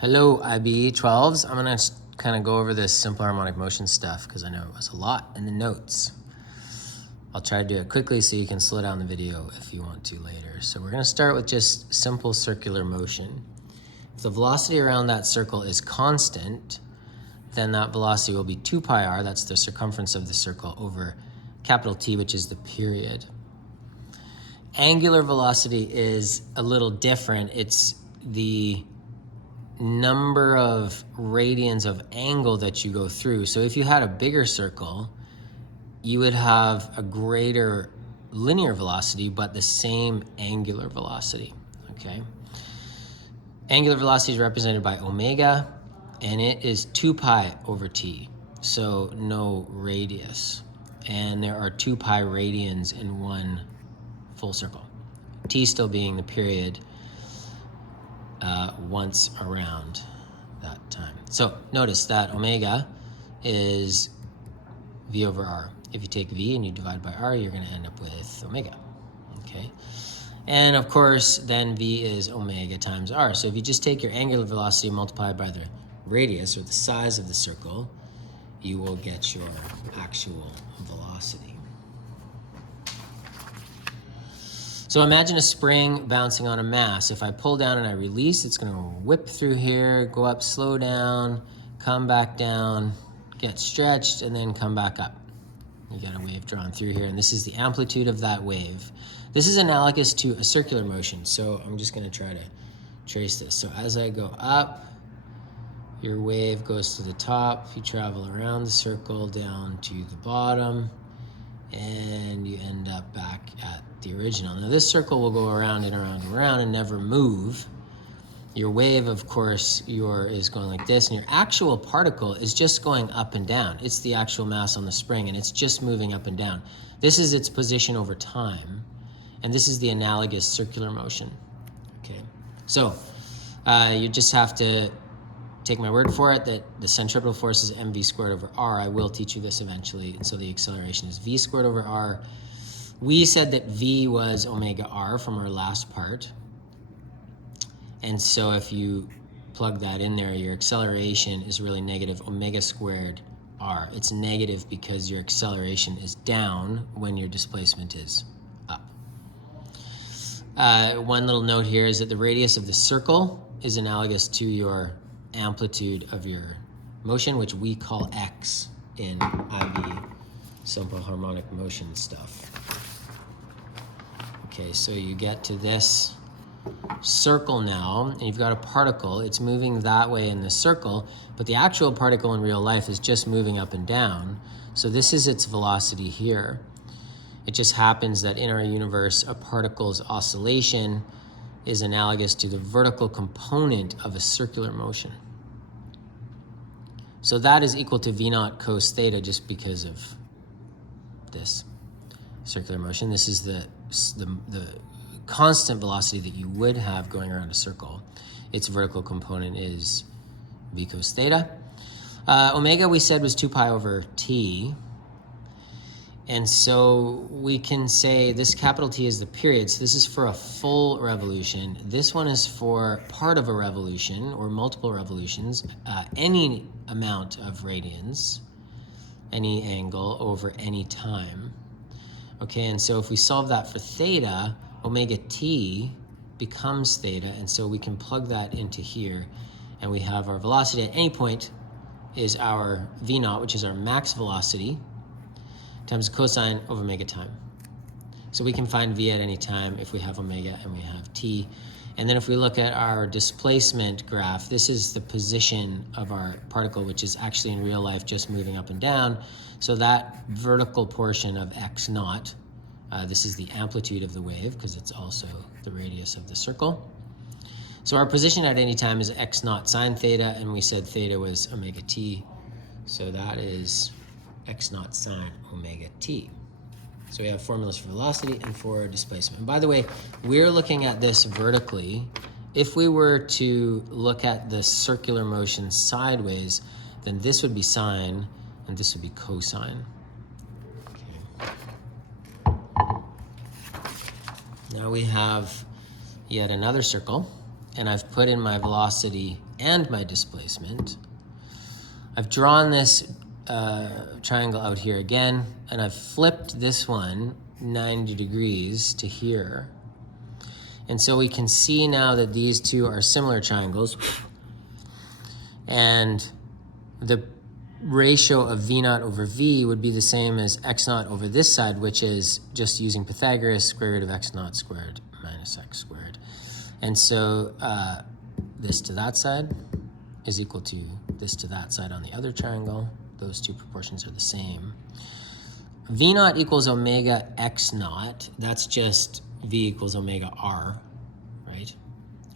Hello, IBE12s. I'm gonna kind of go over this simple harmonic motion stuff because I know it was a lot in the notes. I'll try to do it quickly so you can slow down the video if you want to later. So we're gonna start with just simple circular motion. If the velocity around that circle is constant, then that velocity will be 2 pi r, that's the circumference of the circle, over capital T, which is the period. Angular velocity is a little different. It's the number of radians of angle that you go through. So if you had a bigger circle, you would have a greater linear velocity, but the same angular velocity, okay? Angular velocity is represented by omega, and it is 2 pi over t, so no radius. And there are 2 pi radians in one full circle. T still being the period once around that time. So notice that omega is v over r. If you take v and you divide by r, you're going to end up with omega, okay? And of course, then v is omega times r. So if you just take your angular velocity multiplied by the radius, or the size of the circle, you will get your actual velocity. So imagine a spring bouncing on a mass. If I pull down and I release, it's going to whip through here, go up, slow down, come back down, get stretched, and then come back up. You get a wave drawn through here, and this is the amplitude of that wave. This is analogous to a circular motion, so I'm just going to try to trace this. So as I go up, your wave goes to the top, you travel around the circle down to the bottom, and you end up back at the original. Now this circle will go around and around and around and never move. Your wave, of course, is going like this, and your actual particle is just going up and down. It's the actual mass on the spring, and it's just moving up and down. This is its position over time, and this is the analogous circular motion, okay? So you just have to take my word for it that the centripetal force is mv squared over r. I will teach you this eventually. And so the acceleration is v squared over r. We said that v was omega r from our last part. And so if you plug that in there, your acceleration is really negative omega squared r. It's negative because your acceleration is down when your displacement is up. One little note here is that the radius of the circle is analogous to your amplitude of your motion, which we call x in IB simple harmonic motion stuff. Okay, so you get to this circle now, and you've got a particle. It's moving that way in the circle, but the actual particle in real life is just moving up and down. So this is its velocity here. It just happens that in our universe, a particle's oscillation is analogous to the vertical component of a circular motion. So that is equal to v naught cos theta just because of this circular motion. This is the constant velocity that you would have going around a circle. Its vertical component is v cos theta. Omega we said was 2 pi over t. And so we can say this capital T is the period. So this is for a full revolution. This one is for part of a revolution or multiple revolutions, any amount of radians, any angle over any time. Okay, and so if we solve that for theta, omega t becomes theta, and so we can plug that into here, and we have our velocity at any point is our v naught, which is our max velocity, times cosine of omega time. So we can find v at any time if we have omega and we have t. And then if we look at our displacement graph, this is the position of our particle, which is actually in real life just moving up and down. So that vertical portion of x naught, this is the amplitude of the wave because it's also the radius of the circle. So our position at any time is x naught sine theta, and we said theta was omega t. So that is x naught sine omega t. So we have formulas for velocity and for displacement. And by the way, we're looking at this vertically. If we were to look at the circular motion sideways, then this would be sine and this would be cosine. Okay. Now we have yet another circle, and I've put in my velocity and my displacement. I've drawn this triangle out here again, and I've flipped this one 90 degrees to here. And so we can see now that these two are similar triangles. And the ratio of V naught over V would be the same as X naught over this side, which is just using Pythagoras, square root of X naught squared minus X squared. And so this to that side is equal to this to that side on the other triangle. Those two proportions are the same. V naught equals omega X naught. That's just V equals omega R, right?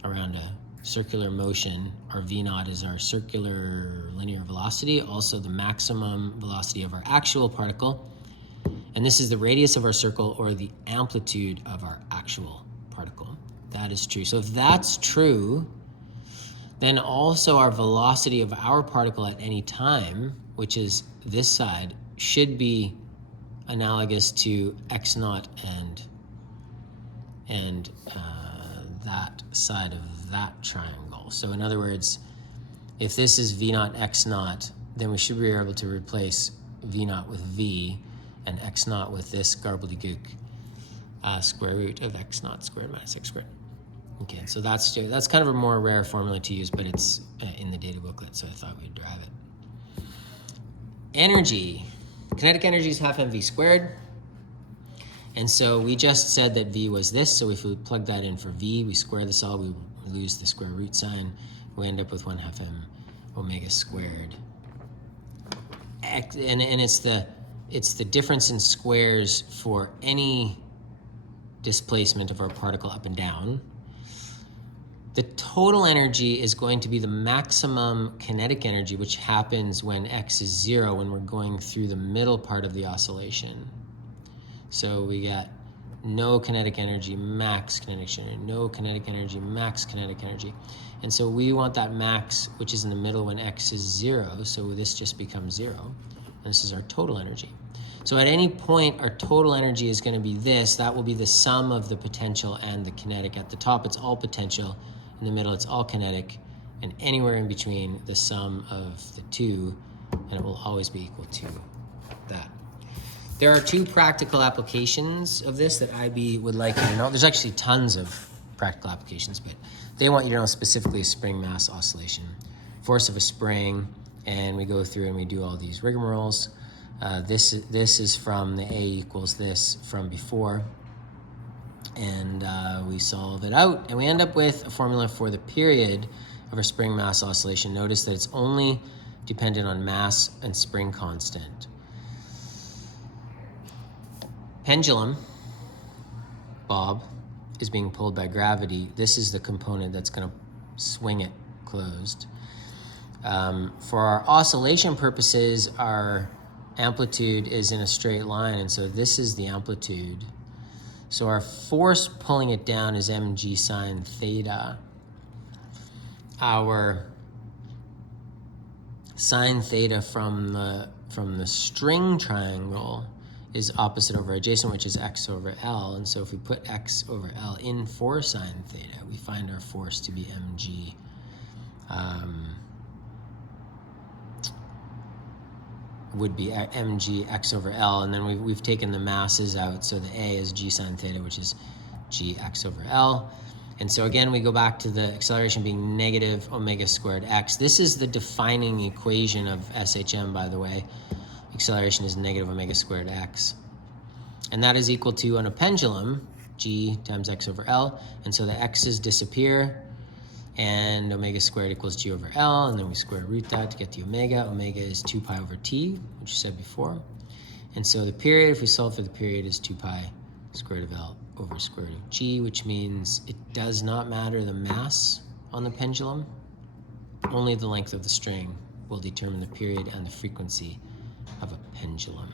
Around a circular motion, our V naught is our circular linear velocity, also the maximum velocity of our actual particle. And this is the radius of our circle, or the amplitude of our actual particle. That is true. So if that's true, then also our velocity of our particle at any time, which is this side, should be analogous to X naught and that side of that triangle. So in other words, if this is V naught X naught, then we should be able to replace V naught with V and X naught with this gobbledygook square root of X naught squared minus X squared. Okay, so that's kind of a more rare formula to use, but it's in the data booklet, so I thought we'd derive it. Energy. Kinetic energy is half mv squared. And so we just said that V was this, so if we plug that in for V, we square this all, we lose the square root sign, we end up with 1/2 m omega squared. And it's the difference in squares for any displacement of our particle up and down. The total energy is going to be the maximum kinetic energy, which happens when x is 0, when we're going through the middle part of the oscillation. So we got no kinetic energy, max kinetic energy, no kinetic energy, max kinetic energy. And so we want that max, which is in the middle when x is 0, so this just becomes 0. And this is our total energy. So at any point, our total energy is going to be this. That will be the sum of the potential and the kinetic. At the top, it's all potential. In the middle, it's all kinetic. And anywhere in between, the sum of the two, and it will always be equal to that. There are two practical applications of this that IB would like you to know. There's actually tons of practical applications, but they want you to know specifically spring mass oscillation, force of a spring, and we go through and we do all these rigmaroles. This is from the A equals this from before, and we solve it out, and we end up with a formula for the period of our spring mass oscillation. Notice that it's only dependent on mass and spring constant. Pendulum, bob, is being pulled by gravity. This is the component that's going to swing it closed. For our oscillation purposes, our amplitude is in a straight line, and so this is the amplitude. So our force pulling it down is mg sine theta. Our sine theta from the string triangle is opposite over adjacent, which is x over L. And so if we put x over L in for sine theta, we find our force to be mg. Would be mg x over L, and then we've taken the masses out, so the A is g sine theta, which is g x over L. And so again, we go back to the acceleration being negative omega squared x. This is the defining equation of SHM, by the way. Acceleration is negative omega squared x. And that is equal to, on a pendulum, g times x over L. And so the x's disappear, and omega squared equals g over L, and then we square root that to get the omega. Omega is 2 pi over t, which you said before. And so the period, if we solve for the period, is 2 pi square root of L over square root of g, which means it does not matter the mass on the pendulum. Only the length of the string will determine the period and the frequency of a pendulum.